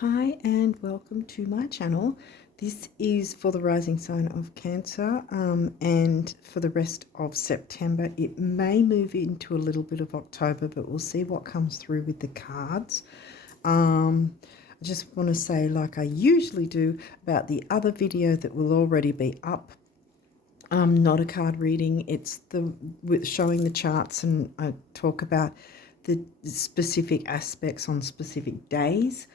Hi and welcome to my channel. This is for the rising sign of Cancer, and for the rest of September. It may move into a little bit of October, but we'll see what comes through with the cards. I just want to say, like I usually do, about the other video that will already be up. Not a card reading, it's with showing the charts, and I talk about the specific aspects on specific days.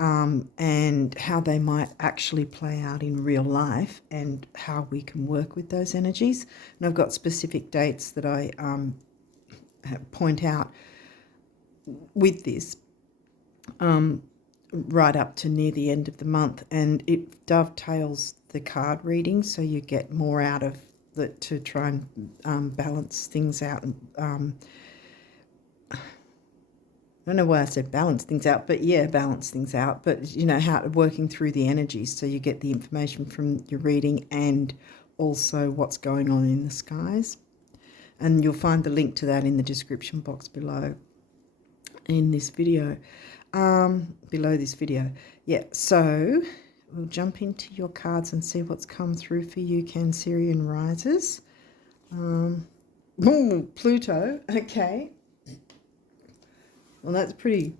And how they might actually play out in real life and how we can work with those energies. And I've got specific dates that I point out with this right up to near the end of the month, and it dovetails the card reading, so you get more out of it to try and balance things out. And I don't know why I said balance things out, but yeah, balance things out. But, you know, how working through the energies so you get the information from your reading and also what's going on in the skies. And you'll find the link to that in the description box below in this video, below this video. Yeah, so we'll jump into your cards and see what's come through for you, Cancerian risers. Pluto, okay. Well, that's pretty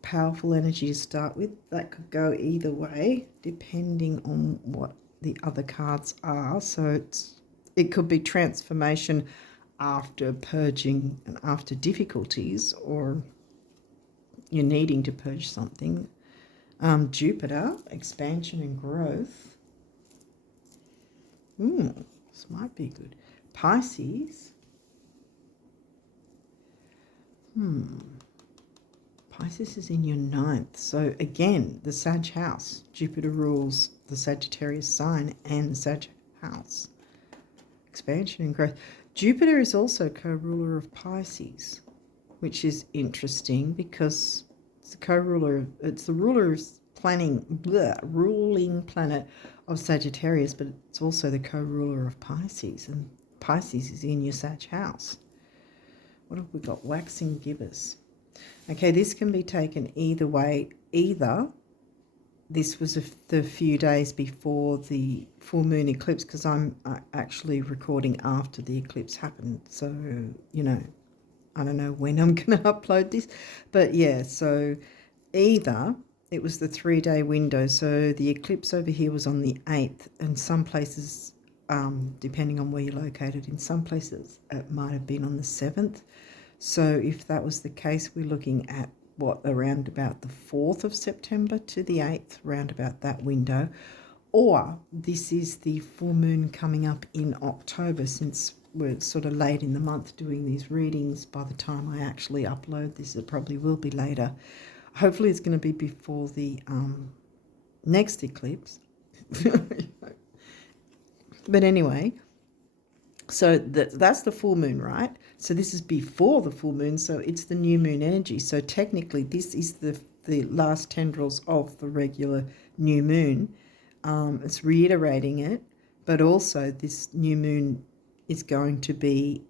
powerful energy to start with. That could go either way, depending on what the other cards are. So it could be transformation after purging and after difficulties, or you're needing to purge something. Jupiter, expansion and growth. This might be good. Pisces. Pisces is in your 9th. So again, the Sag house. Jupiter rules the Sagittarius sign and the Sag house. Expansion and growth. Jupiter is also co-ruler of Pisces, which is interesting because it's the co-ruler, it's the ruling planet of Sagittarius, but it's also the co-ruler of Pisces, and Pisces is in your Sag house. What have we got? Waxing gibbous. Okay, this can be taken either way. Either this was the few days before the full moon eclipse, because I'm actually recording after the eclipse happened. So, you know, I don't know when I'm going to upload this. But yeah, so either it was the 3-day window. So the eclipse over here was on the 8th, and some places, depending on where you're located, in some places it might have been on the 7th. So if that was the case, we're looking at around about the 4th of September to the 8th, around about that window. Or this is the full moon coming up in October, since we're sort of late in the month doing these readings. By the time I actually upload this, it probably will be later. Hopefully it's going to be before the next eclipse. But anyway, so that's the full moon, right? So this is before the full moon, so it's the new moon energy. So technically this is the last tendrils of the regular new moon. It's reiterating it, but also this new moon is going to be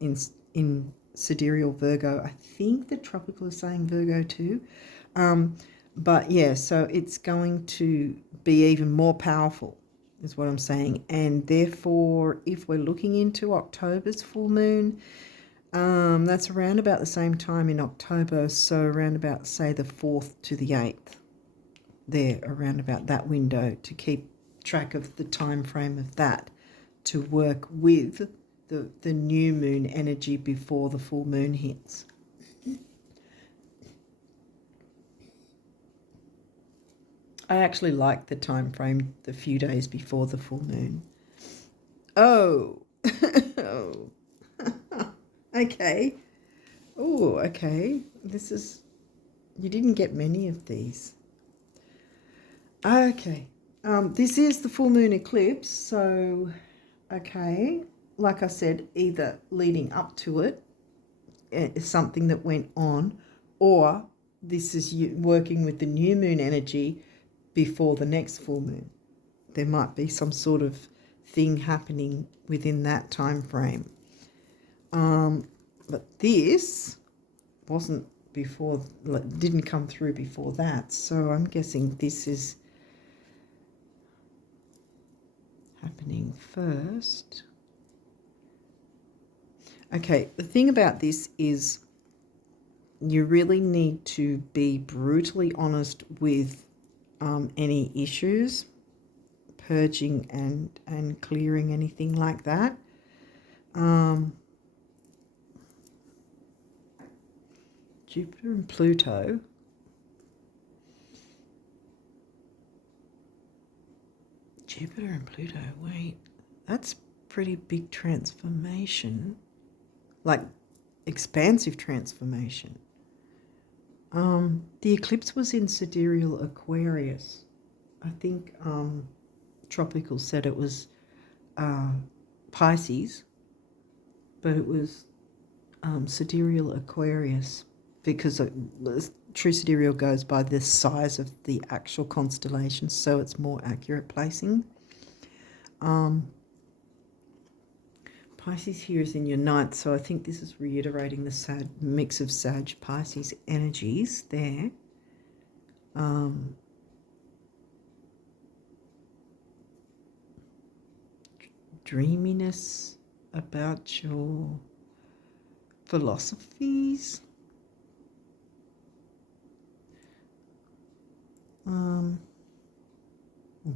in sidereal Virgo. I think the tropical is saying Virgo too. But yeah, so it's going to be even more powerful, is what I'm saying. And therefore, if we're looking into October's full moon, that's around about the same time in October, so around about, say, the 4th to the 8th, there, around about that window, to keep track of the time frame of that, to work with the new moon energy before the full moon hits. I actually like the time frame, the few days before the full moon. Oh, oh. Okay. Oh, okay. This is, you didn't get many of these. Okay. This is the full moon eclipse, so, okay. Like I said, either leading up to it is something that went on, or this is you working with the new moon energy before the next full moon. There might be some sort of thing happening within that time frame. But this wasn't before, didn't come through before that. So I'm guessing this is happening first. Okay, the thing about this is you really need to be brutally honest with any issues, purging and clearing anything like that. Jupiter and Pluto. Jupiter and Pluto, wait, that's pretty big transformation, like expansive transformation. The eclipse was in sidereal Aquarius. I think Tropical said it was Pisces, but it was sidereal Aquarius, because True Sidereal goes by the size of the actual constellation, so it's more accurate placing. Pisces here is in your ninth, so I think this is reiterating the mix of Sag Pisces energies there. Dreaminess about your philosophies.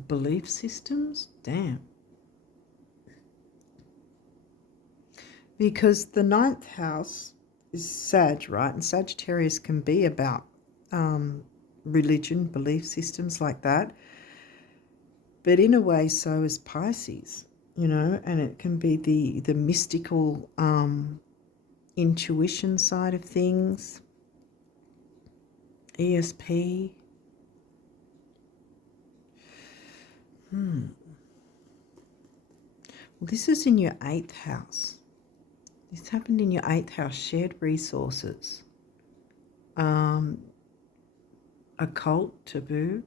Belief systems. Damn. Because the ninth house is Sag, right? And Sagittarius can be about religion, belief systems like that. But in a way, so is Pisces, you know, and it can be the mystical intuition side of things, ESP. Well, this is in your 8th house. This happened in your 8th house, shared resources, occult, taboo.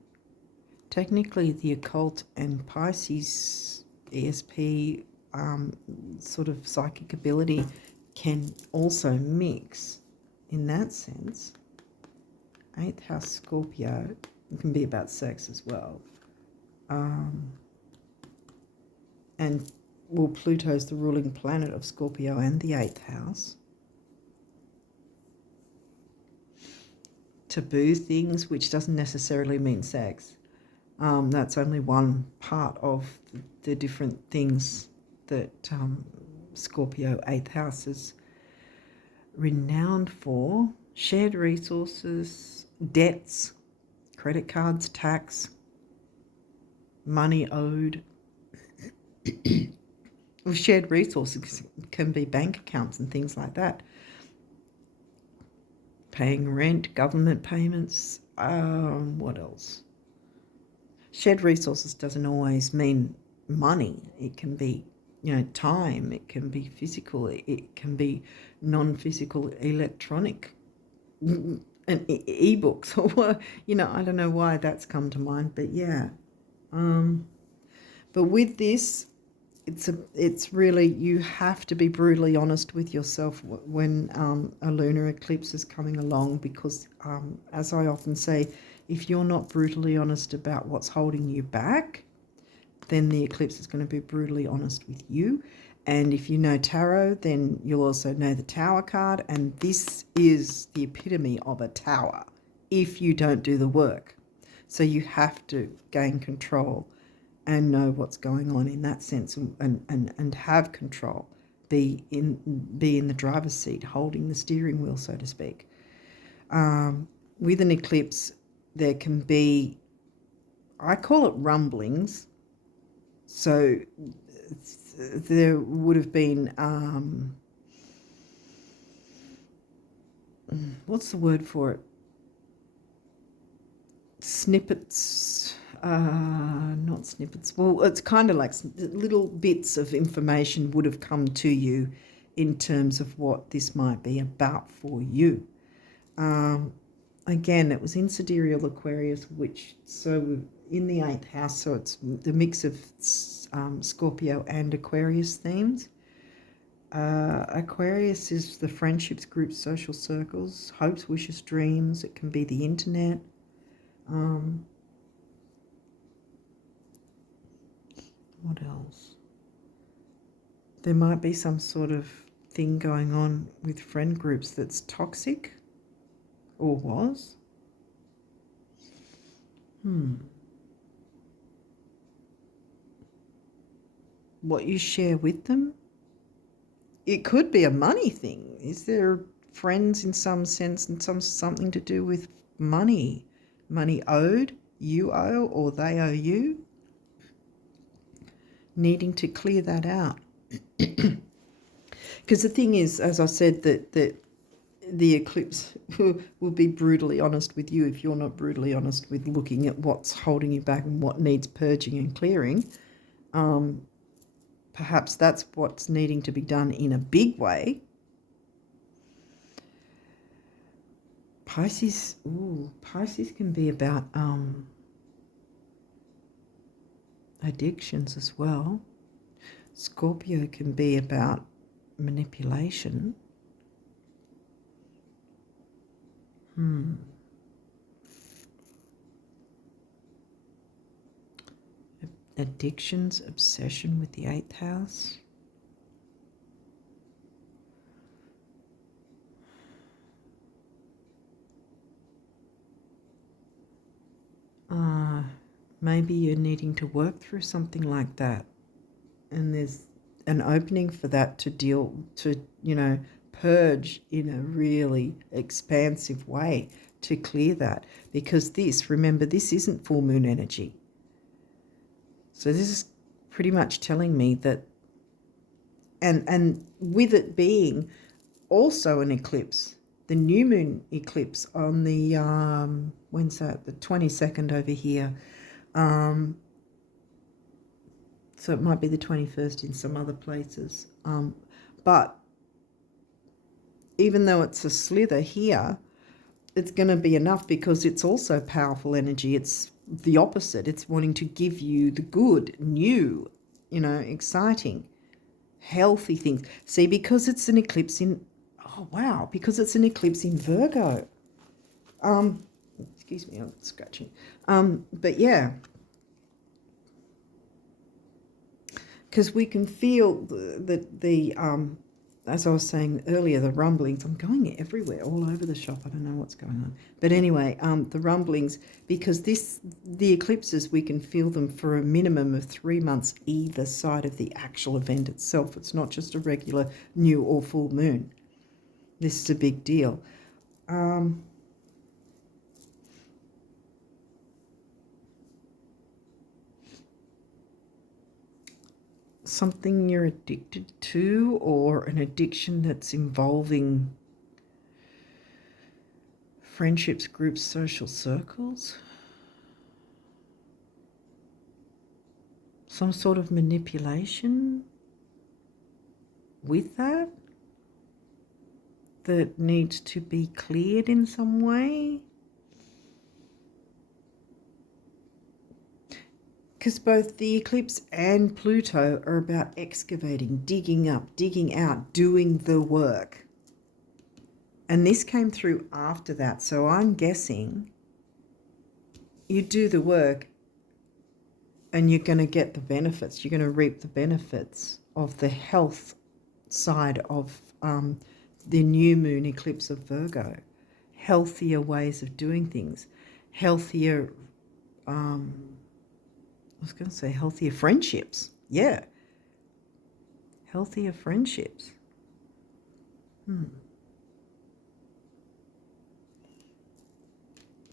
Technically, the occult and Pisces ESP sort of psychic ability can also mix in that sense. 8th house Scorpio, it can be about sex as well. And well, Pluto's the ruling planet of Scorpio and the 8th house. Taboo things, which doesn't necessarily mean sex. That's only one part of the different things that Scorpio 8th house is renowned for. Shared resources, debts, credit cards, tax, money owed. Well, shared resources can be bank accounts and things like that. Paying rent, government payments, what else? Shared resources doesn't always mean money. It can be, you know, time. It can be physical. It can be non-physical, electronic, and e-books. Or, you know, I don't know why that's come to mind, but yeah. But with this, it's really, you have to be brutally honest with yourself when a lunar eclipse is coming along, because as I often say, if you're not brutally honest about what's holding you back, then the eclipse is going to be brutally honest with you. And if you know tarot, then you'll also know the Tower card, and this is the epitome of a tower if you don't do the work. So you have to gain control and know what's going on in that sense, and have control, be in the driver's seat, holding the steering wheel, so to speak. With an eclipse, there can be, I call it rumblings. So there would have been, what's the word for it? Snippets. Not snippets. Well, it's kind of like little bits of information would have come to you in terms of what this might be about for you. Again, it was in sidereal Aquarius, which, so in the 8th house, so it's the mix of Scorpio and Aquarius themes. Aquarius is the friendships, groups, social circles, hopes, wishes, dreams. It can be the internet. What else? There might be some sort of thing going on with friend groups that's toxic, or was. What you share with them? It could be a money thing. Is there friends in some sense and something to do with money? Money owed, you owe, or they owe you? Needing to clear that out. Because the thing is, as I said, that the eclipse will be brutally honest with you if you're not brutally honest with looking at what's holding you back and what needs purging and clearing. Perhaps that's what's needing to be done in a big way. Pisces can be about addictions as well. Scorpio can be about manipulation. Addictions, obsession with the 8th house. Maybe you're needing to work through something like that, and there's an opening for that to purge in a really expansive way to clear that. Because remember, this isn't full moon energy. So this is pretty much telling me that, and with it being also an eclipse, the new moon eclipse on the, when's that? The 22nd over here. So it might be the 21st in some other places. But even though it's a slither here, it's going to be enough because it's also powerful energy. It's the opposite. It's wanting to give you the good, new, exciting, healthy things. See, because it's an eclipse in, because it's an eclipse in Virgo. Excuse me, I'm scratching. But yeah, because we can feel the as I was saying earlier, the rumblings. I'm going everywhere, all over the shop. I don't know what's going on. But anyway, the rumblings, because the eclipses, we can feel them for a minimum of 3 months either side of the actual event itself. It's not just a regular new or full moon. This is a big deal. Something you're addicted to, or an addiction that's involving friendships, groups, social circles. Some sort of manipulation with that needs to be cleared in some way. Because both the eclipse and Pluto are about excavating, digging up, digging out, doing the work. And this came through after that. So I'm guessing you do the work and you're going to get the benefits. You're going to reap the benefits of the health side of the new moon eclipse of Virgo. Healthier ways of doing things. Healthier... I was going to say healthier friendships. Yeah. Healthier friendships.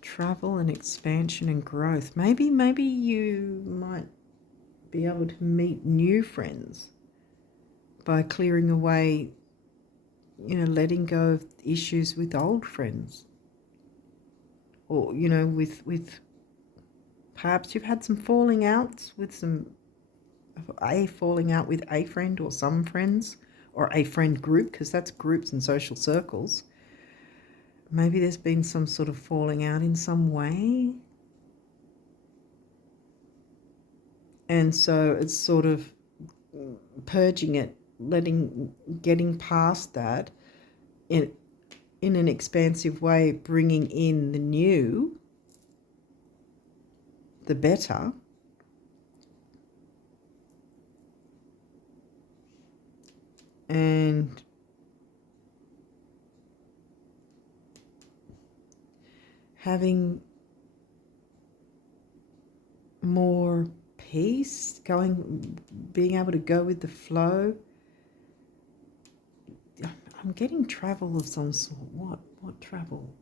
Travel and expansion and growth. Maybe you might be able to meet new friends by clearing away, letting go of issues with old friends. Or, with perhaps you've had some falling outs with falling out with a friend or some friends, or a friend group, because that's groups and social circles. Maybe there's been some sort of falling out in some way. And so it's sort of purging it getting past that in an expansive way, bringing in the new, the better, and having more peace, being able to go with the flow. I'm getting travel of some sort. What travel?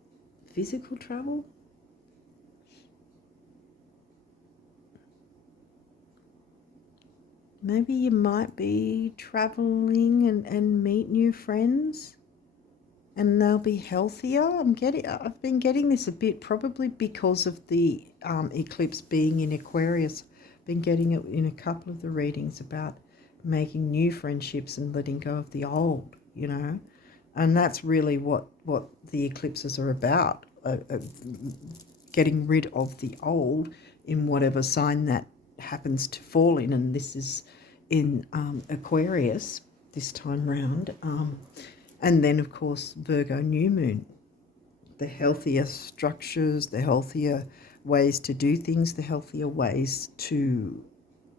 Physical travel? Maybe you might be traveling and meet new friends, and they'll be healthier. I've been getting this a bit, probably because of the eclipse being in Aquarius. Been getting it in a couple of the readings about making new friendships and letting go of the old, you know. And that's really what the eclipses are about, getting rid of the old in whatever sign that happens to fall in. And this is in Aquarius this time round. And then, of course, Virgo new moon, the healthier structures, the healthier ways to do things, the healthier ways to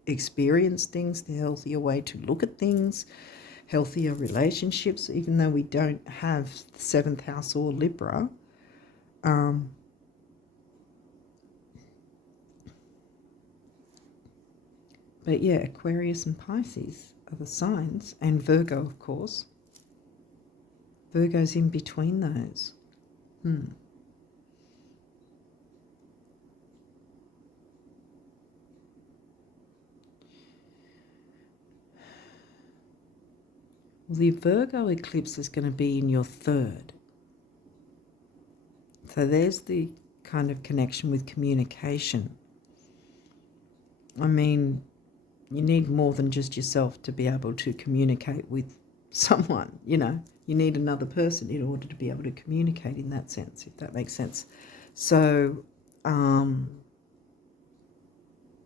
experience things, the healthier way to look at things, healthier relationships, even though we don't have the 7th house or Libra. But yeah, Aquarius and Pisces are the signs, and Virgo, of course. Virgo's in between those. Well, the Virgo eclipse is going to be in your 3rd. So there's the kind of connection with communication. I mean, you need more than just yourself to be able to communicate with someone, you know. You need another person in order to be able to communicate in that sense, if that makes sense. So,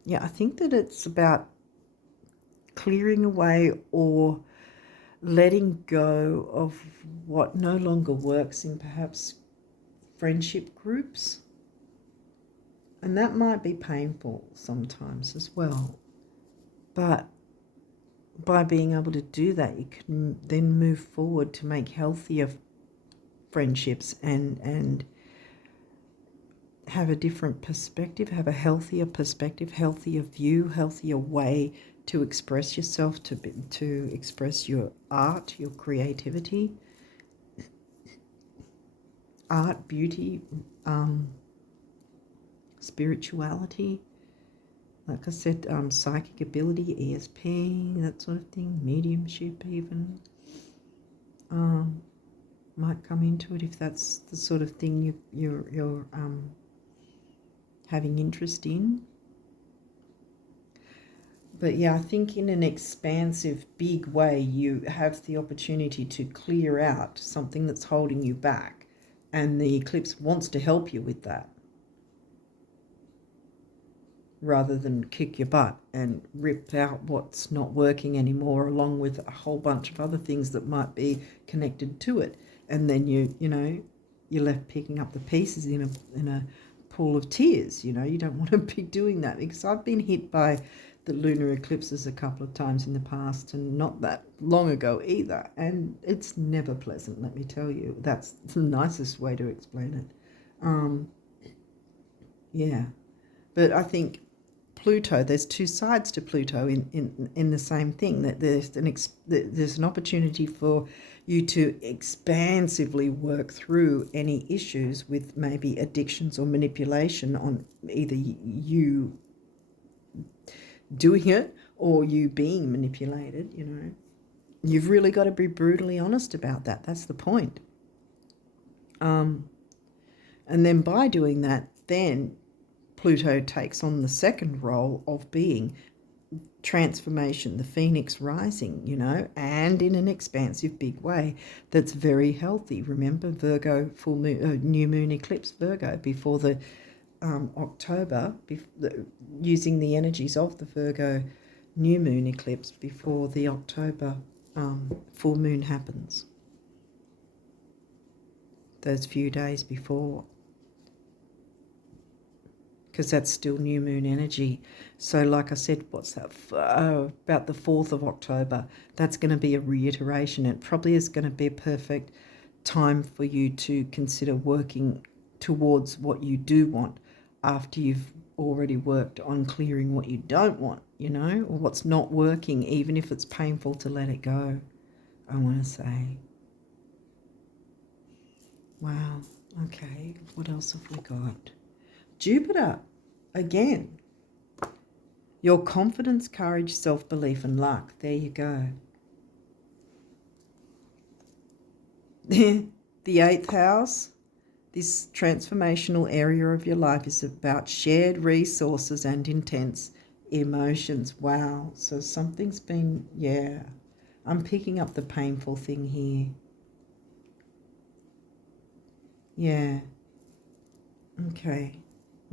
yeah, I think that it's about clearing away or letting go of what no longer works in perhaps friendship groups. And that might be painful sometimes as well. But by being able to do that, you can then move forward to make healthier friendships and have a different perspective, have a healthier perspective, healthier view, healthier way to express yourself, to express your art, your creativity, art, beauty, spirituality. Like I said, psychic ability, ESP, that sort of thing, mediumship even, might come into it if that's the sort of thing you're having interest in. But yeah, I think in an expansive, big way, you have the opportunity to clear out something that's holding you back, and the eclipse wants to help you with that, rather than kick your butt and rip out what's not working anymore, along with a whole bunch of other things that might be connected to it. And then you're left picking up the pieces in a pool of tears. You know, you don't want to be doing that, because I've been hit by the lunar eclipses a couple of times in the past, and not that long ago either. And it's never pleasant, let me tell you. That's the nicest way to explain it. Yeah. But I think Pluto, there's two sides to Pluto in the same thing, that there's an opportunity for you to expansively work through any issues with maybe addictions or manipulation on either you doing it or you being manipulated, you know. You've really got to be brutally honest about that. That's the point. And then by doing that, then Pluto takes on the second role of being transformation, the phoenix rising, you know, and in an expansive big way that's very healthy. Remember, Virgo full moon, new moon eclipse Virgo before the October, using the energies of the Virgo new moon eclipse before the October full moon happens, those few days before, because that's still new moon energy. So like I said, what's that, about the 4th of October, that's going to be a reiteration. It probably is going to be a perfect time for you to consider working towards what you do want after you've already worked on clearing what you don't want, you know, or what's not working, even if it's painful to let it go, I want to say. Wow. Okay, what else have we got? Jupiter, again. Your confidence, courage, self-belief, and luck. There you go. The 8th house, this transformational area of your life is about shared resources and intense emotions. Wow. So something's been, yeah. I'm picking up the painful thing here. Yeah. Okay.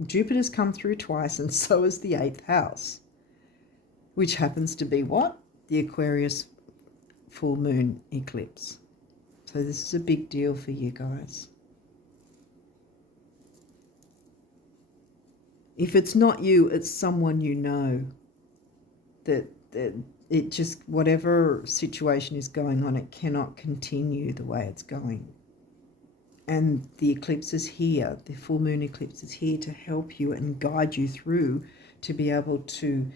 Jupiter's come through twice, and so is the 8th house, which happens to be what? The Aquarius full moon eclipse. So this is a big deal for you guys. If it's not you, it's someone you know that it just, whatever situation is going on, it cannot continue the way it's going. And the eclipse is here, the full moon eclipse is here to help you and guide you through to be able to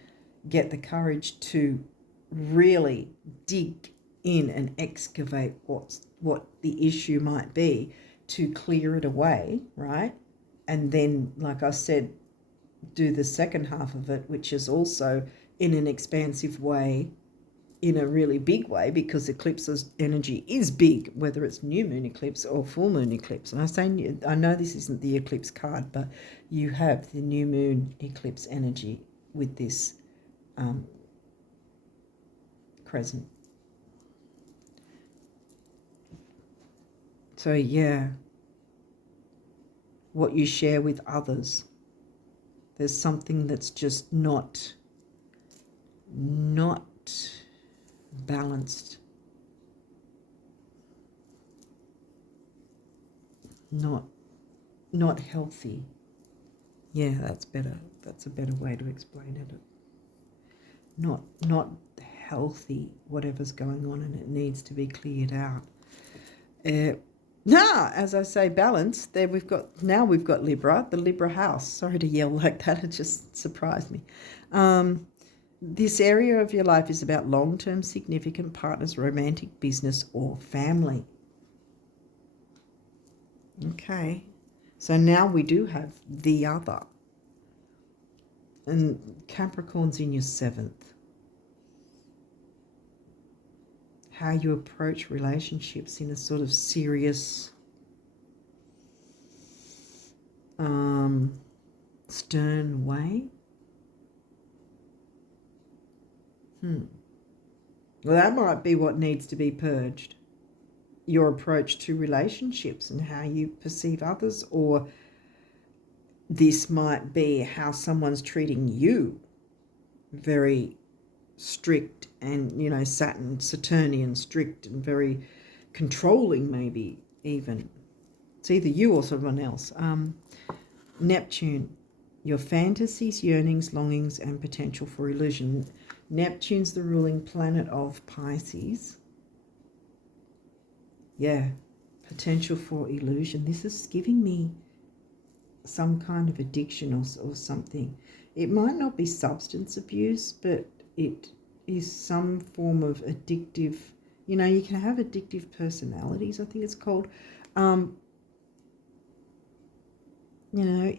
get the courage to really dig in and excavate what the issue might be, to clear it away, right? And then, like I said, do the second half of it, which is also in an expansive way, in a really big way, because eclipse's energy is big, whether it's new moon eclipse or full moon eclipse. And I know this isn't the eclipse card, but you have the new moon eclipse energy with this crescent. So yeah, what you share with others, there's something that's just not balanced, not healthy. Yeah, that's better. That's a better way to explain it. Not healthy, whatever's going on, and it needs to be cleared out. Now, as I say, balance, there we've got Libra, the Libra house. Sorry to yell like that, it just surprised me. This area of your life is about long-term significant partners, romantic, business, or family. Okay, so now we do have the other. And Capricorn's in your 7th. How you approach relationships in a sort of serious, stern way. Well, that might be what needs to be purged. Your approach to relationships and how you perceive others, or this might be how someone's treating you. Very strict and, you know, Saturnian strict and very controlling, maybe even. It's either you or someone else. Neptune, your fantasies, yearnings, longings, and potential for illusion. Neptune's the ruling planet of Pisces. Yeah, potential for illusion. This is giving me some kind of addiction or something. It might not be substance abuse, but it is some form of addictive. You know, you can have addictive personalities, I think it's called. You know,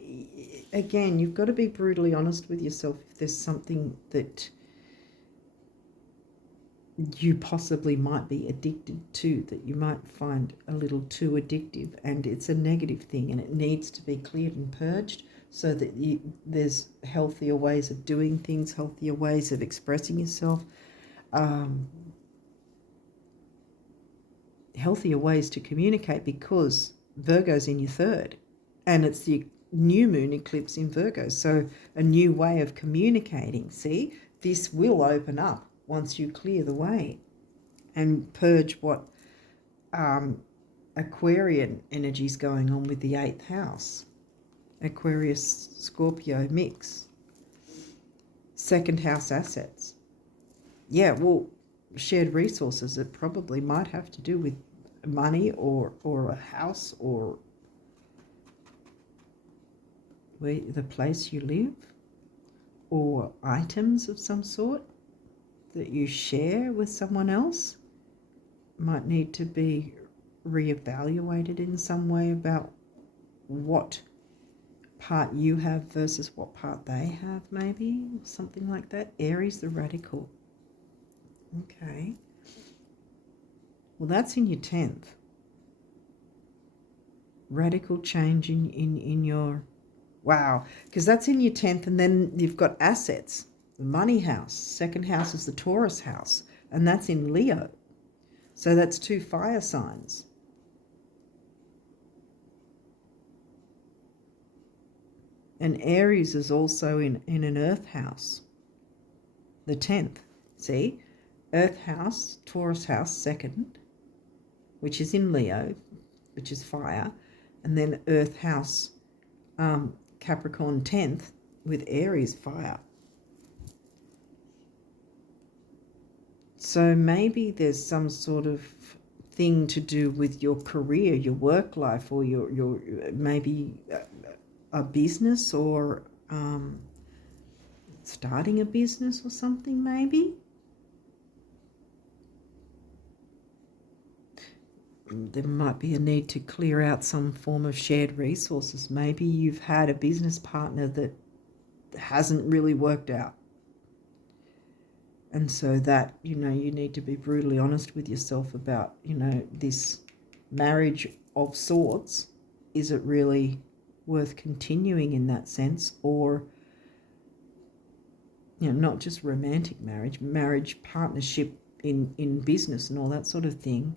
again, you've got to be brutally honest with yourself if there's something that you possibly might be addicted to, that you might find a little too addictive, and it's a negative thing and it needs to be cleared and purged so that there's healthier ways of doing things, healthier ways of expressing yourself, healthier ways to communicate, because Virgo's in your 3rd and it's the new moon eclipse in Virgo. So a new way of communicating. See, this will open up once you clear the way. and purge what Aquarian energy is going on with the 8th house. Aquarius Scorpio mix. 2nd house assets. Yeah, well, shared resources. It probably might have to do with money or a house or the place you live, or items of some sort that you share with someone else. Might need to be reevaluated in some way about what part you have versus what part they have, maybe, something like that. Aries, the radical. Okay. Well, that's in your 10th. Radical change in your... Wow. Because that's in your 10th, and then you've got assets. The money house. 2nd house is the Taurus house, and that's in Leo. So that's 2 fire signs. And Aries is also in an earth house. The 10th. See? Earth house, Taurus house, 2nd, which is in Leo, which is fire. And then earth house, Capricorn 10th, with Aries, fire. So maybe there's some sort of thing to do with your career, your work life, or your maybe a business, or starting a business or something, maybe. There might be a need to clear out some form of shared resources. Maybe you've had a business partner that hasn't really worked out. And so that, you need to be brutally honest with yourself about, this marriage of sorts. Is it really worth continuing in that sense? Or, not just romantic marriage, partnership in business and all that sort of thing.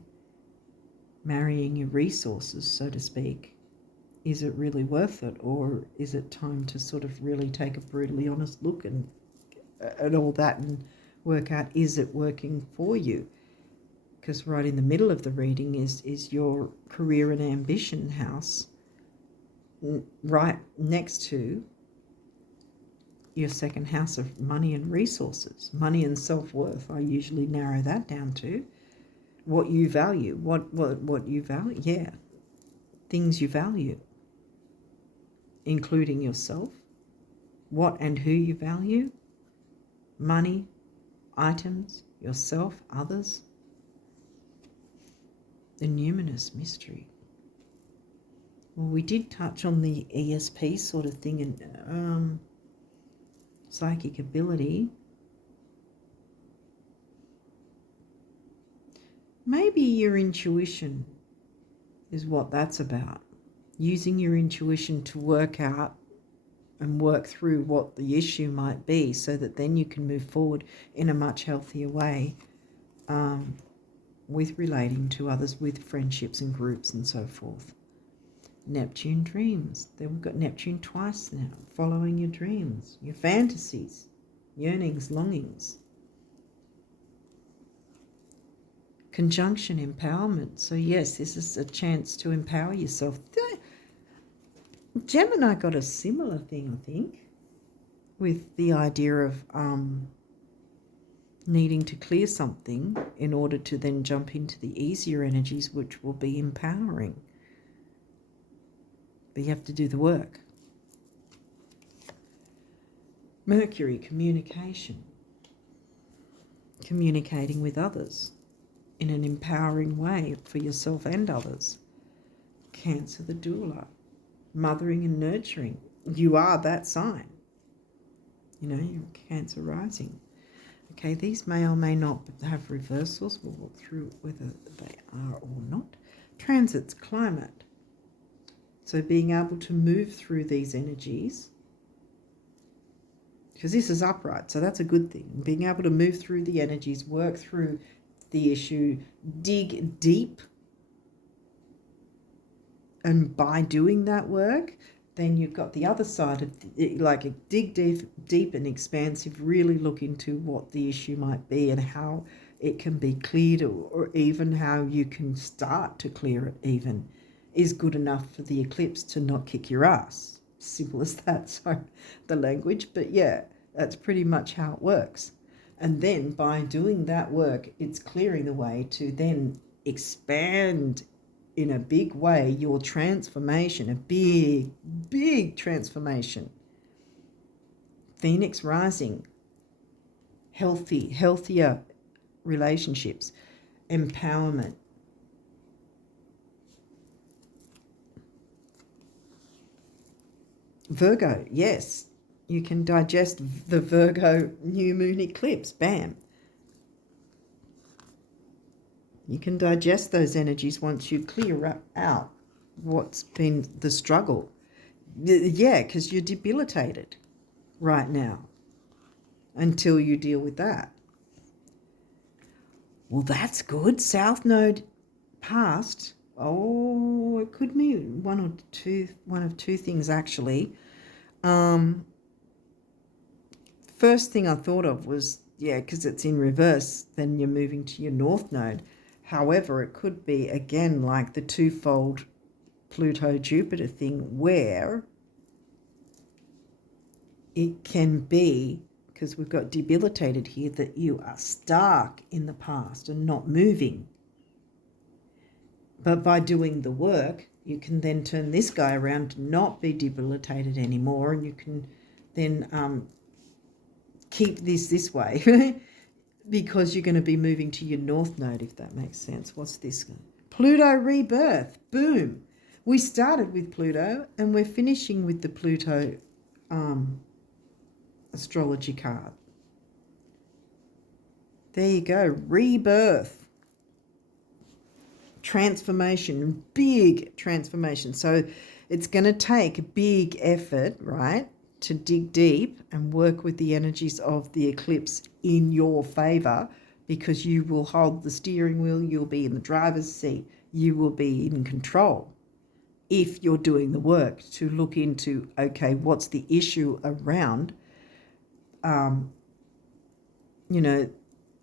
Marrying your resources, so to speak. Is it really worth it? Or is it time to sort of really take a brutally honest look at all that and work out, is it working for you? Because right in the middle of the reading is your career and ambition house, right next to your 2nd house of money and resources. Money and self-worth, I usually narrow that down to what you value. What you value. Yeah, things you value, including yourself, what and who you value, money, items, yourself, others. The numinous mystery. Well, we did touch on the ESP sort of thing and psychic ability. Maybe your intuition is what that's about. Using your intuition to work out and work through what the issue might be, so that then you can move forward in a much healthier way with relating to others, with friendships and groups and so forth. Neptune dreams. Then we've got Neptune twice now. Following your dreams, your fantasies, yearnings, longings. Conjunction empowerment. So yes, this is a chance to empower yourself. Gemini got a similar thing, I think, with the idea of needing to clear something in order to then jump into the easier energies, which will be empowering. But you have to do the work. Mercury, communication. Communicating with others in an empowering way for yourself and others. Cancer, the doula. Mothering and nurturing. You are that sign. You're Cancer rising. Okay, these may or may not have reversals. We'll walk through whether they are or not. Transits, climate. So being able to move through these energies, because this is upright, so that's a good thing. Being able to move through the energies, work through the issue, dig deep. And by doing that work, then you've got the other side of like a dig deep and expansive, really look into what the issue might be and how it can be cleared, or even how you can start to clear it even, is good enough for the eclipse to not kick your ass. Simple as that. Sorry, the language, but yeah, that's pretty much how it works. And then by doing that work, it's clearing the way to then expand in a big way your transformation, a big transformation. Phoenix rising, healthier relationships, empowerment. Virgo, yes, you can digest the Virgo new moon eclipse. Bam. You can digest those energies once you clear out what's been the struggle. Yeah, because you're debilitated right now until you deal with that. Well, that's good. South Node passed. Oh, it could be one of two things actually. First thing I thought of was, yeah, because it's in reverse, then you're moving to your North Node. However, it could be, again, like the twofold Pluto-Jupiter thing, where it can be, because we've got debilitated here, that you are stuck in the past and not moving. But by doing the work, you can then turn this guy around to not be debilitated anymore, and you can then keep this way because you're going to be moving to your North Node, if that makes sense. What's this? Pluto rebirth. Boom. We started with Pluto and we're finishing with the Pluto astrology card. There you go. Rebirth. Transformation. Big transformation. So it's going to take a big effort, right, to dig deep and work with the energies of the eclipse in your favor, because you will hold the steering wheel, you'll be in the driver's seat, you will be in control if you're doing the work to look into, okay, what's the issue around,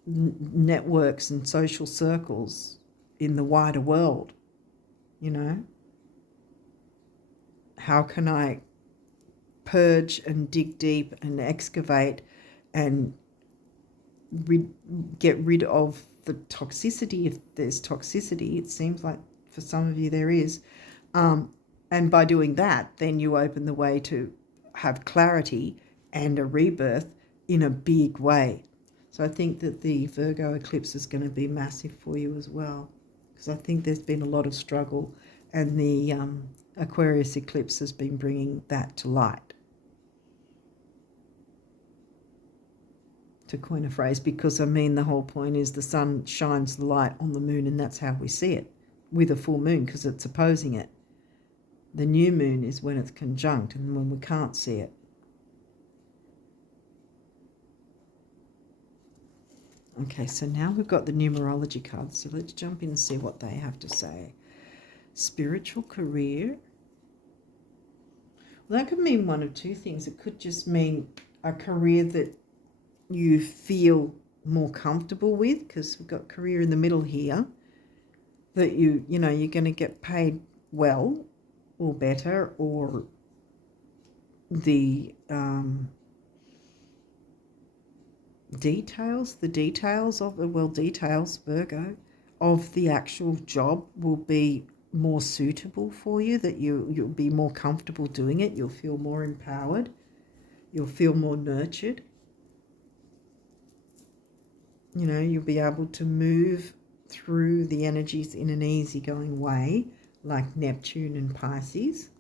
networks and social circles in the wider world, How can I purge and dig deep and excavate and get rid of the toxicity, if there's toxicity? It seems like for some of you there is. And by doing that, then you open the way to have clarity and a rebirth in a big way. So I think that the Virgo eclipse is going to be massive for you as well, because I think there's been a lot of struggle, and the Aquarius eclipse has been bringing that to light, to coin a phrase, because the whole point is the sun shines the light on the moon, and that's how we see it with a full moon, because it's opposing it. The new moon is when it's conjunct and when we can't see it. Okay, so now we've got the numerology cards, so let's jump in and see what they have to say. Spiritual career. Well, that could mean one of two things. It could just mean a career that you feel more comfortable with, because we've got career in the middle here, that you're going to get paid well or better, or the details of Virgo, of the actual job will be more suitable for you, that you'll be more comfortable doing it, you'll feel more empowered, you'll feel more nurtured. You'll be able to move through the energies in an easygoing way, like Neptune and Pisces.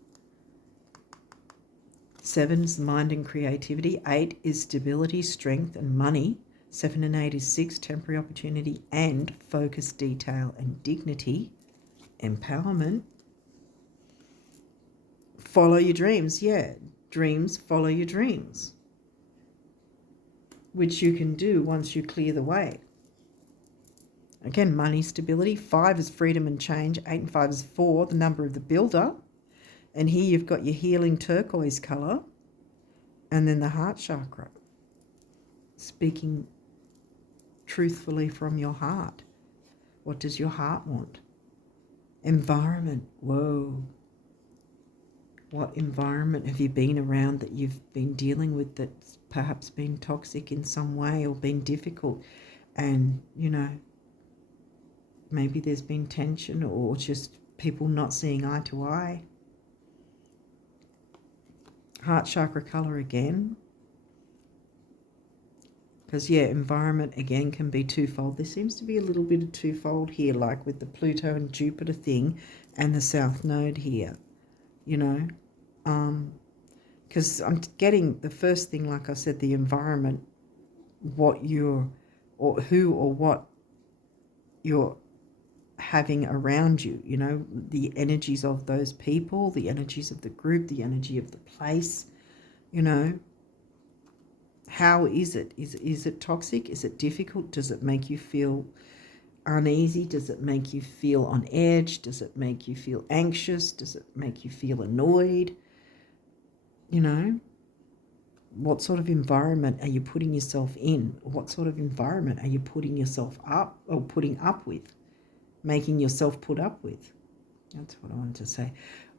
7 is mind and creativity. 8 is stability, strength, and money. 7 and 8 is 6, temporary opportunity and focus, detail, and dignity. Empowerment. Follow your dreams. Yeah, dreams, follow your dreams, which you can do once you clear the way. Again, money, stability. 5 is freedom and change. 8 and 5 is 4, the number of the builder. And here you've got your healing turquoise colour. And then the heart chakra, speaking truthfully from your heart. What does your heart want? Environment. Whoa. What environment have you been around that you've been dealing with that's perhaps been toxic in some way or been difficult? And, you know, maybe there's been tension or just people not seeing eye to eye. Heart chakra color again. Because, yeah, environment again can be twofold. There seems to be a little bit of twofold here, like with the Pluto and Jupiter thing and the South Node here, you know. Because I'm getting the first thing, like I said, the environment, what you're, or who or what you're having around you, you know, the energies of those people, the energies of the group, the energy of the place, you know. How is it? Is it toxic? Is it difficult? Does it make you feel uneasy? Does it make you feel on edge? Does it make you feel anxious? Does it make you feel annoyed? You know, what sort of environment are you putting yourself in? What sort of environment are you putting yourself up or putting up with? Making yourself put up with? That's what I wanted to say.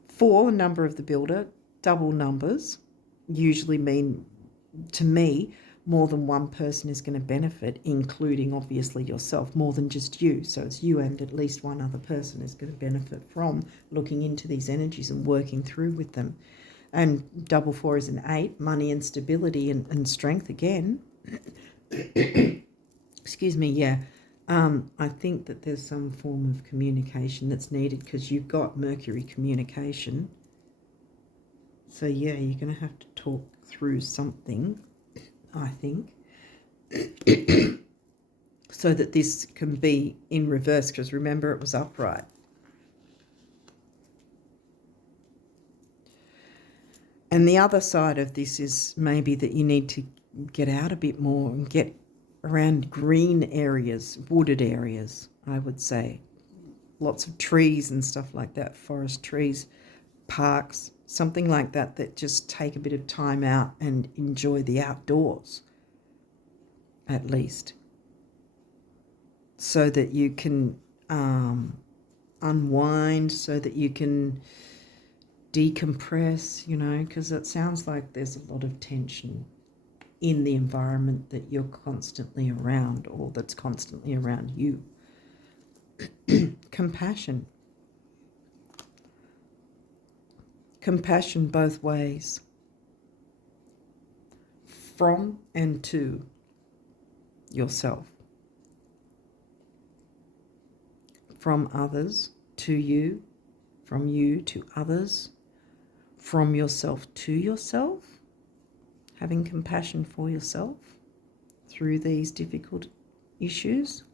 4, number of the builder, double numbers usually mean, to me, more than one person is going to benefit, including obviously yourself, more than just you. So it's you and at least one other person is going to benefit from looking into these energies and working through with them. And double 4 is an 8, money and stability and strength again. Excuse me, yeah. I think that there's some form of communication that's needed because you've got Mercury communication. So, yeah, you're going to have to talk through something, I think, so that this can be in reverse, because remember it was upright. And the other side of this is maybe that you need to get out a bit more and get around green areas, wooded areas, I would say. Lots of trees and stuff like that, forest trees, parks, something like that, that just take a bit of time out and enjoy the outdoors, at least, so that you can unwind, so that you can decompress, you know, because it sounds like there's a lot of tension in the environment that you're constantly around or that's constantly around you. Compassion. Compassion both ways. From and to yourself. From others to you. From you to others. From yourself to yourself. Having compassion for yourself through these difficult issues.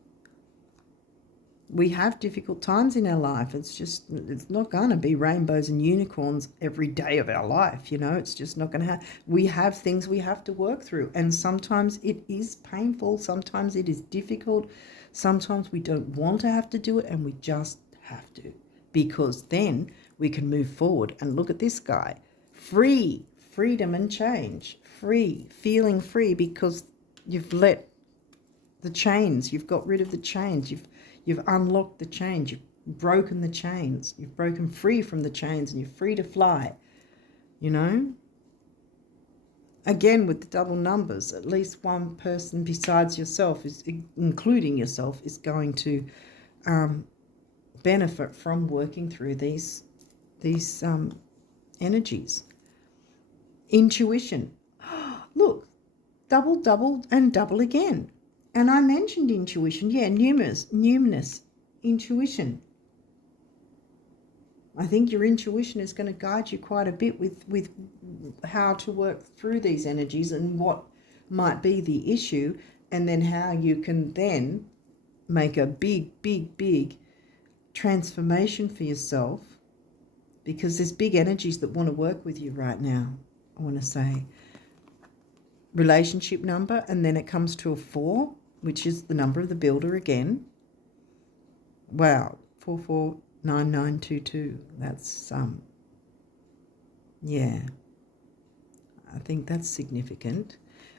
We have difficult times in our life. It's not going to be rainbows and unicorns every day of our life, you know. It's just not going to happen. We have things we have to work through, and sometimes it is painful, sometimes it is difficult, sometimes we don't want to have to do it, and we just have to, because then we can move forward. And look at this guy. Free, freedom and change. Free, feeling free because you've let the chains, you've got rid of the chains, you've unlocked the chains, you've broken the chains, you've broken free from the chains, and you're free to fly, you know. Again, with the double numbers, at least one person besides yourself, including yourself, is going to benefit from working through these energies. Intuition. Look, double, double, and double again. And I mentioned intuition. Yeah, numinous, intuition. I think your intuition is going to guide you quite a bit with how to work through these energies and what might be the issue, and then how you can then make a big, big, big transformation for yourself, because there's big energies that want to work with you right now, I want to say. Relationship number, and then it comes to a 4, which is the number of the builder again. Wow, 449922. That's yeah, I think that's significant.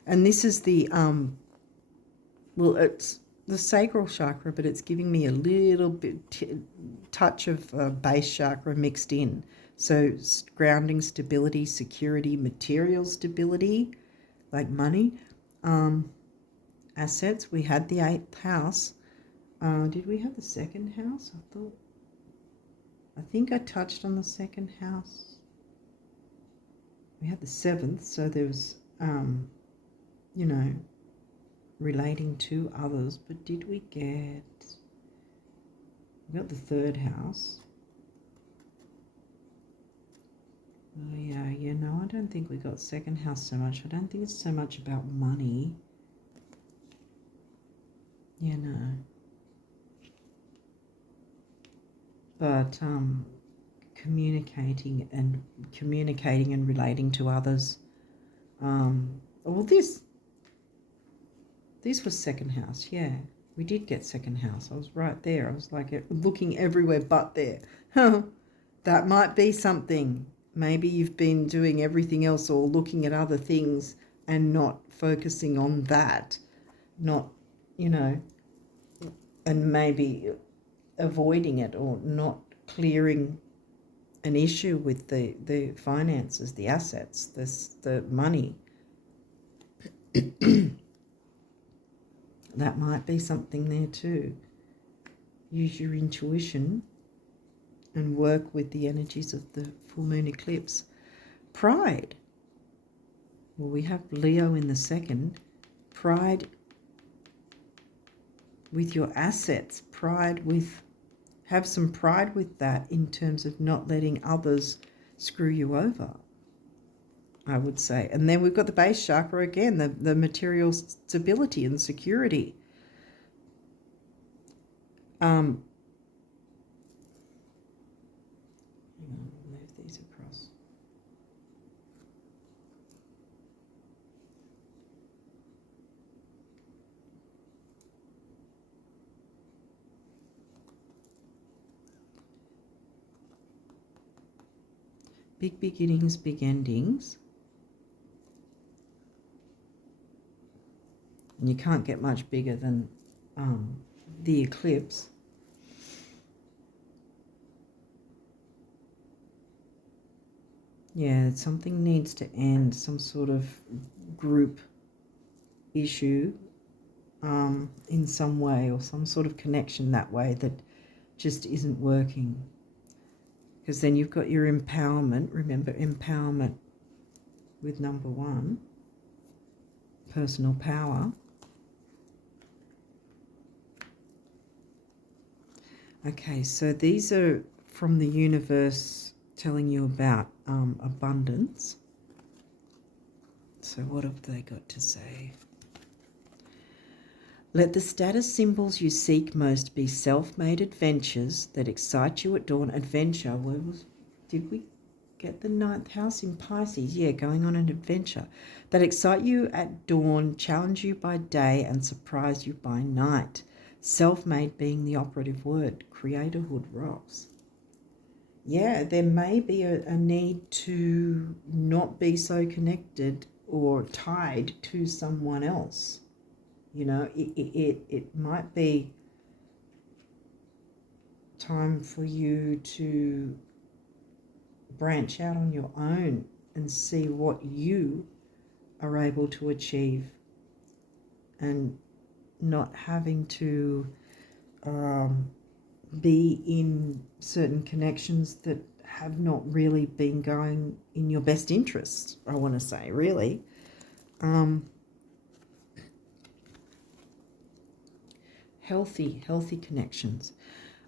And this is the well, it's the sacral chakra, but it's giving me a little bit touch of base chakra mixed in. So grounding, stability, security, material stability, like money, assets. We had the 8th house. Did we have the 2nd house? I think I touched on the 2nd house. We had the 7th, so there was, you know, relating to others. But did we got the 3rd house? Oh yeah, no, I don't think we got 2nd house so much. I don't think it's so much about money. Yeah, no. But communicating and relating to others. Well, this was 2nd house. Yeah, we did get 2nd house. I was right there. I was like looking everywhere but there. That might be something. Maybe you've been doing everything else or looking at other things and not focusing on that. Not, you know, and maybe avoiding it or not clearing an issue with the finances, the assets, the money. That might be something there too. Use your intuition and work with the energies of the full moon eclipse. Pride. Well, we have Leo in the 2nd. Pride with your assets. Have some pride with that in terms of not letting others screw you over, I would say. And then we've got the base chakra again, the material stability and security. Hang on, move these across. Big beginnings, big endings. And you can't get much bigger than the eclipse. Yeah, something needs to end, some sort of group issue in some way, or some sort of connection that way that just isn't working. Because then you've got your empowerment. Remember, empowerment with number 1, personal power. Okay, so these are from the universe telling you about abundance. So what have they got to say? Let the status symbols you seek most be self-made adventures that excite you at dawn. Adventure, did we get the 9th house in Pisces? Yeah, going on an adventure. That excite you at dawn, challenge you by day, and surprise you by night. Self-made being the operative word. Creatorhood rocks. Yeah, there may be a need to not be so connected or tied to someone else. You know, it might be time for you to branch out on your own and see what you are able to achieve, and not having to be in certain connections that have not really been going in your best interests, I want to say, really. Healthy connections.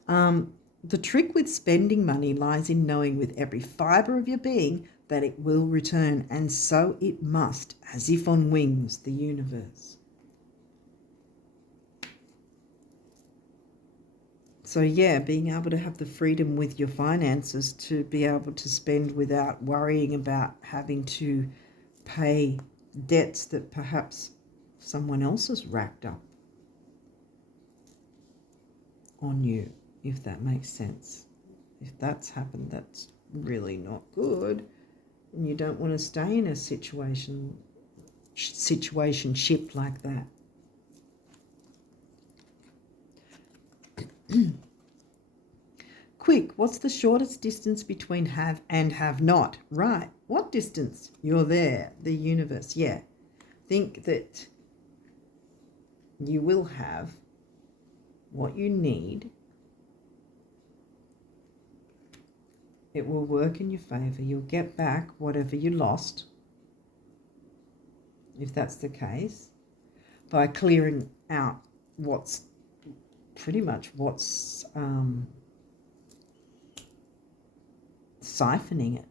The trick with spending money lies in knowing with every fibre of your being that it will return, and so it must, as if on wings, the universe. So yeah, being able to have the freedom with your finances to be able to spend without worrying about having to pay debts that perhaps someone else has racked up on you, if that makes sense. If that's happened, that's really not good. And you don't want to stay in a situationship like that. What's the shortest distance between have and have not? Right. What distance? You're there. The universe. Yeah. Think that you will have what you need. It will work in your favor. You'll get back whatever you lost, if that's the case, by clearing out what's pretty much what's siphoning it.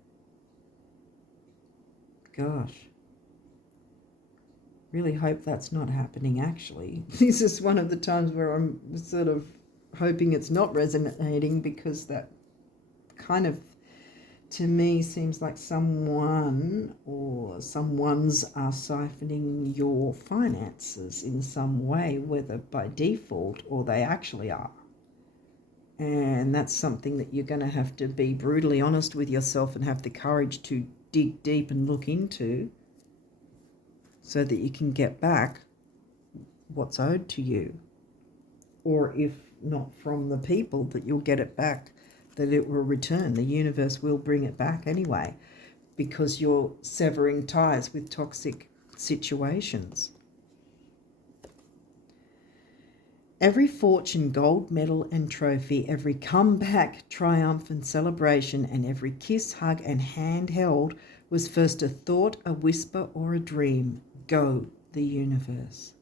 Gosh. Really hope that's not happening, actually. This is one of the times where I'm sort of hoping it's not resonating, because that kind of, to me, seems like someone or someone's are siphoning your finances in some way, whether by default or they actually are. And that's something that you're going to have to be brutally honest with yourself and have the courage to dig deep and look into, so that you can get back what's owed to you. Or if not from the people, that you'll get it back, that it will return. The universe will bring it back anyway, because you're severing ties with toxic situations. Every fortune, gold medal and trophy, every comeback, triumph and celebration, and every kiss, hug and hand held was first a thought, a whisper or a dream. Go, the universe.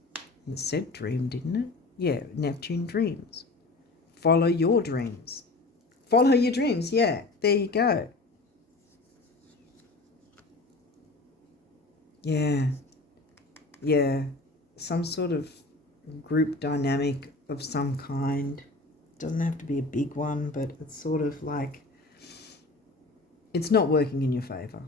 It said dream, didn't it? Yeah, Neptune dreams. Follow your dreams. Follow your dreams, yeah, there you go. Yeah, some sort of group dynamic of some kind. Doesn't have to be a big one, but it's sort of like, it's not working in your favor.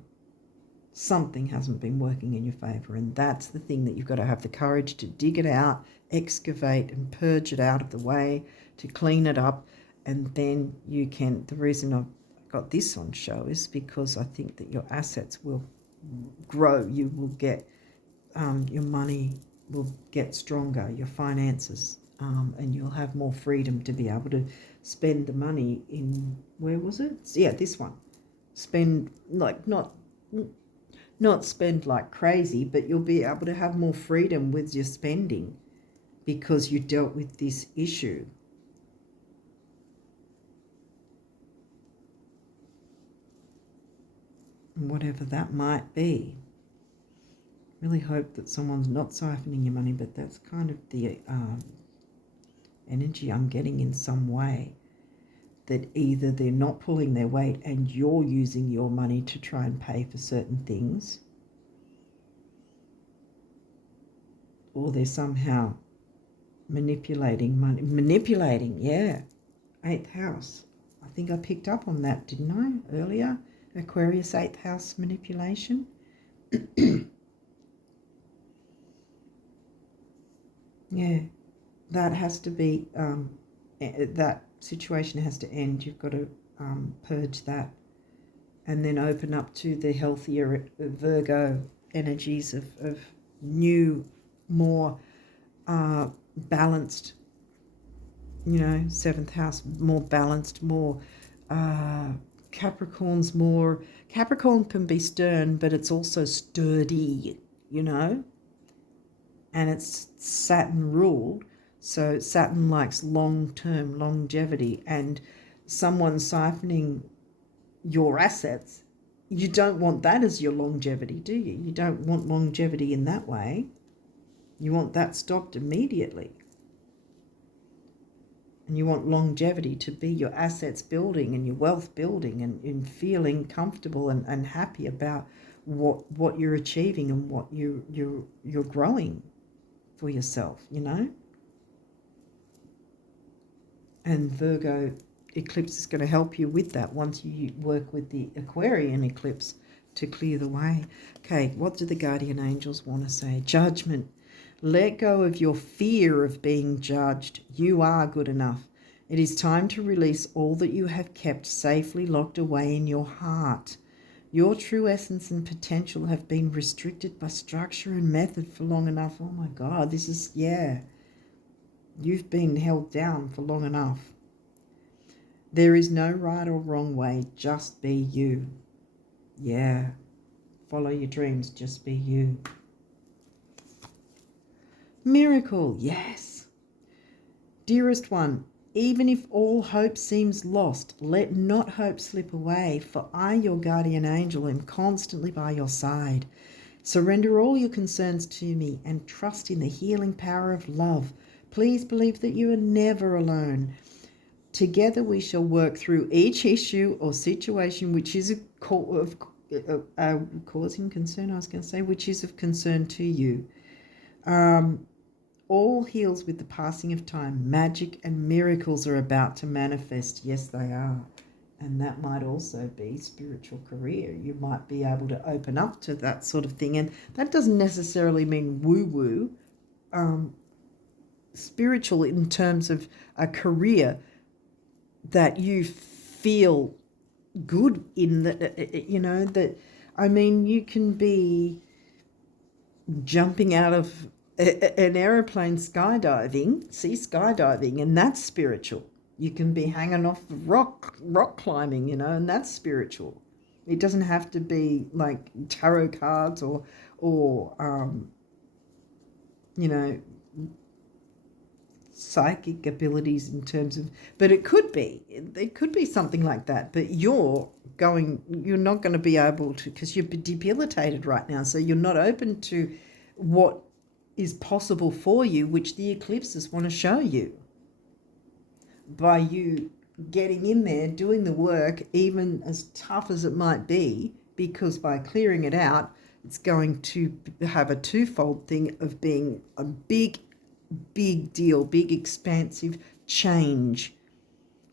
Something hasn't been working in your favor, and that's the thing that you've got to have the courage to dig it out, excavate and purge it out of the way, to clean it up, and then you can, the reason I've got this on show is because I think that your assets will grow. You will get, your money will get stronger, your finances, and you'll have more freedom to be able to spend the money in, where was it? Yeah, this one. Spend, like, not spend like crazy, but you'll be able to have more freedom with your spending, because you dealt with this issue. Whatever that might be. Really hope that someone's not siphoning your money, but that's kind of the energy I'm getting in some way, that either they're not pulling their weight and you're using your money to try and pay for certain things, or they're somehow manipulating money. Manipulating, yeah. 8th house. I think I picked up on that, didn't I, earlier? Aquarius 8th house manipulation. Yeah, that has to be, that situation has to end. You've got to purge that, and then open up to the healthier Virgo energies of new, more balanced, 7th house, more balanced, more Capricorn's more, Capricorn can be stern, but it's also sturdy, and it's Saturn ruled. So Saturn likes long-term longevity, and someone siphoning your assets, you don't want that as your longevity, do you? You don't want longevity in that way. You want that stopped immediately. And you want longevity to be your assets building and your wealth building, and feeling comfortable and happy about what you're achieving and what you're growing for yourself, And Virgo eclipse is going to help you with that once you work with the Aquarian eclipse to clear the way. Okay, what do the guardian angels want to say? Judgment. Let go of your fear of being judged. You are good enough. It is time to release all that you have kept safely locked away in your heart. Your true essence and potential have been restricted by structure and method for long enough. Oh my God, this is, yeah. You've been held down for long enough. There is no right or wrong way. Just be you. Yeah. Follow your dreams. Just be you. Miracle. Yes. Dearest one, even if all hope seems lost, let not hope slip away, for I, your guardian angel, am constantly by your side. Surrender all your concerns to me and trust in the healing power of love. Please believe that you are never alone. Together we shall work through each issue or situation which is causing concern, which is of concern to you. All heals with the passing of time. Magic and miracles are about to manifest. Yes, they are. And that might also be spiritual career. You might be able to open up to that sort of thing. And that doesn't necessarily mean woo-woo. Spiritual in terms of a career that you feel good in, that, I mean, you can be jumping out of an aeroplane skydiving, and that's spiritual. You can be hanging off rock climbing, and that's spiritual. It doesn't have to be like tarot cards or psychic abilities in terms of, but it could be something like that. But you're not going to be able to, because you're debilitated right now, so you're not open to what is possible for you, which the eclipses want to show you. By you getting in there, doing the work, even as tough as it might be, because by clearing it out, it's going to have a twofold thing of being a big deal, big expansive change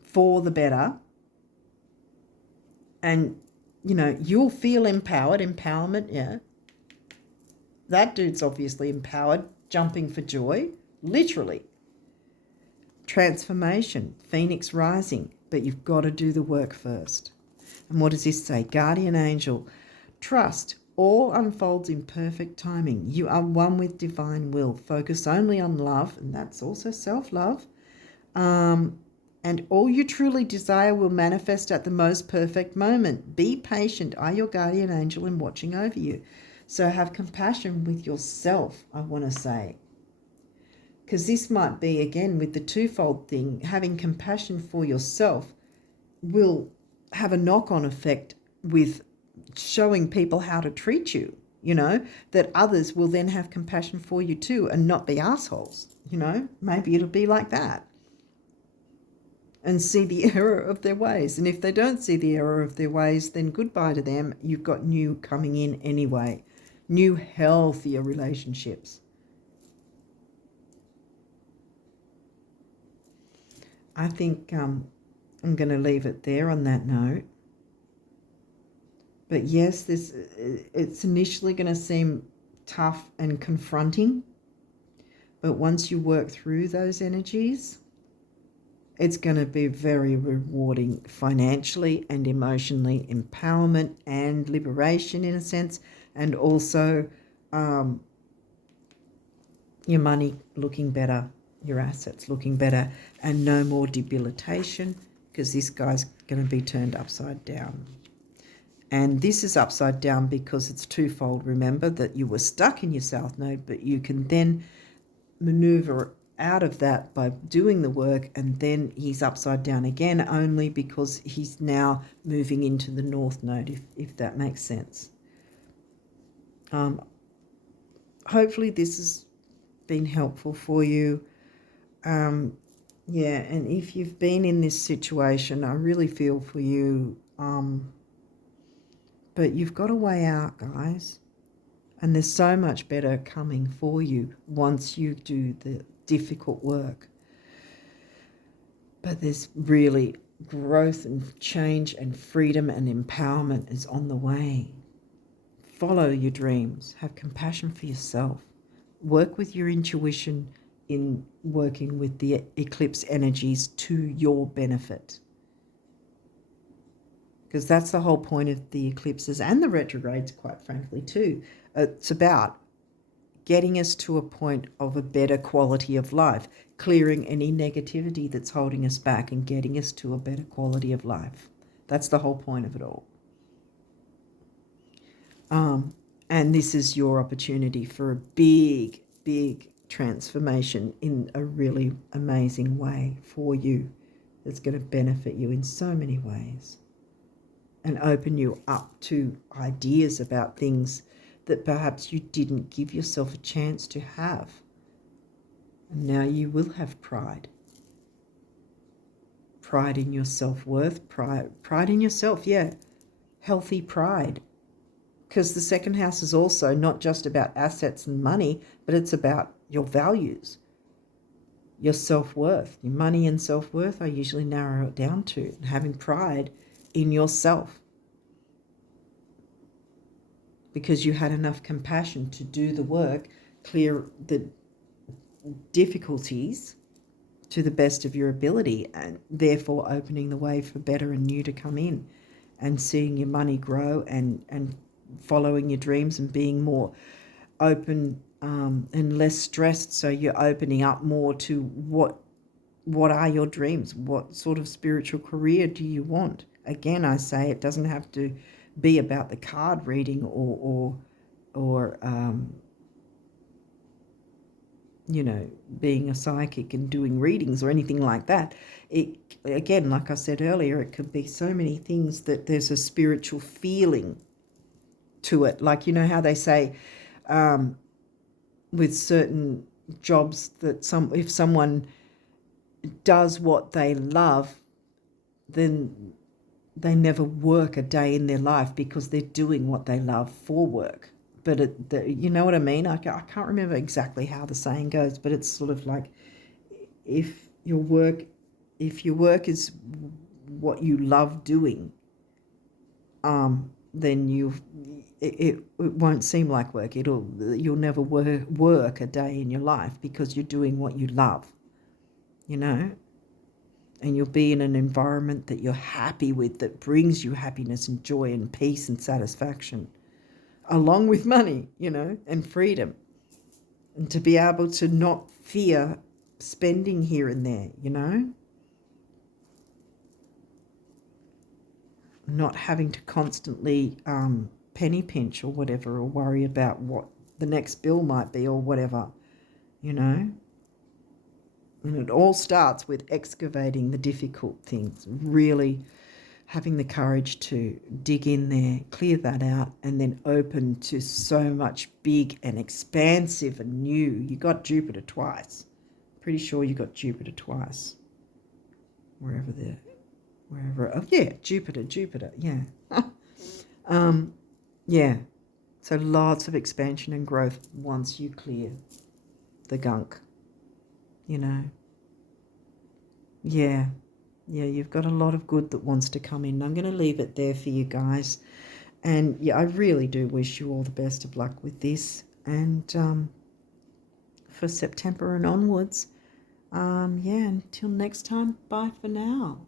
for the better. And, you'll feel empowerment, yeah. That dude's obviously empowered, jumping for joy, literally. Transformation, phoenix rising, but you've got to do the work first. And what does this say? Guardian angel, trust, all unfolds in perfect timing. You are one with divine will. Focus only on love, and that's also self-love. And all you truly desire will manifest at the most perfect moment. Be patient. I, your guardian angel, am watching over you. So have compassion with yourself, I want to say. Because this might be, again, with the twofold thing, having compassion for yourself will have a knock-on effect with showing people how to treat you, that others will then have compassion for you too and not be assholes, Maybe it'll be like that. And see the error of their ways. And if they don't see the error of their ways, then goodbye to them. You've got new coming in anyway. New healthier relationships. I think I'm going to leave it there on that note. But yes, it's initially going to seem tough and confronting. But once you work through those energies, it's going to be very rewarding financially and emotionally, empowerment and liberation in a sense, and also your money looking better, your assets looking better, and no more debilitation, because this guy's going to be turned upside down. And this is upside down because it's twofold. Remember that you were stuck in your south node, but you can then maneuver out of that by doing the work, and then he's upside down again only because he's now moving into the north node, if that makes sense. Hopefully this has been helpful for you. And if you've been in this situation, I really feel for you. But you've got a way out, guys. And there's so much better coming for you once you do the difficult work. But there's really growth and change and freedom and empowerment is on the way. Follow your dreams. Have compassion for yourself. Work with your intuition in working with the eclipse energies to your benefit. Because that's the whole point of the eclipses and the retrogrades, quite frankly, too. It's about getting us to a point of a better quality of life, clearing any negativity that's holding us back and getting us to a better quality of life. That's the whole point of it all. And this is your opportunity for a big, big transformation in a really amazing way for you that's going to benefit you in so many ways and open you up to ideas about things that perhaps you didn't give yourself a chance to have. And now you will have pride. Pride in your self-worth, pride in yourself, yeah. Healthy pride. Because the second house is also not just about assets and money, but it's about your values, your self-worth. Your money and self-worth I usually narrow it down to having pride in yourself. Because you had enough compassion to do the work, clear the difficulties to the best of your ability, and therefore opening the way for better and new to come in, and seeing your money grow and following your dreams and being more open and less stressed. So you're opening up more to what are your dreams? What sort of spiritual career do you want? Again, I say it doesn't have to be about the card reading or you know, being a psychic and doing readings or anything like that. It, again, like I said earlier, it could be so many things that there's a spiritual feeling to it. Like, you know how they say with certain jobs that if someone does what they love, then they never work a day in their life because they're doing what they love for work. But you know what I mean? I can't remember exactly how the saying goes, but it's sort of like if your work is what you love doing, then it won't seem like work. You'll never work a day in your life because you're doing what you love, you know. And you'll be in an environment that you're happy with, that brings you happiness and joy and peace and satisfaction, along with money, you know, and freedom. And to be able to not fear spending here and there, you know. Not having to constantly penny pinch or whatever, or worry about what the next bill might be or whatever, you know. And it all starts with excavating the difficult things, really having the courage to dig in there, clear that out, and then open to so much big and expansive and new. You got Jupiter twice. Pretty sure you got Jupiter twice. Oh yeah, Jupiter, yeah. Yeah. So lots of expansion and growth once you clear the gunk, you know. Yeah, you've got a lot of good that wants to come in. I'm going to leave it there for you guys. And yeah, I really do wish you all the best of luck with this. And for September and onwards, yeah, until next time, bye for now.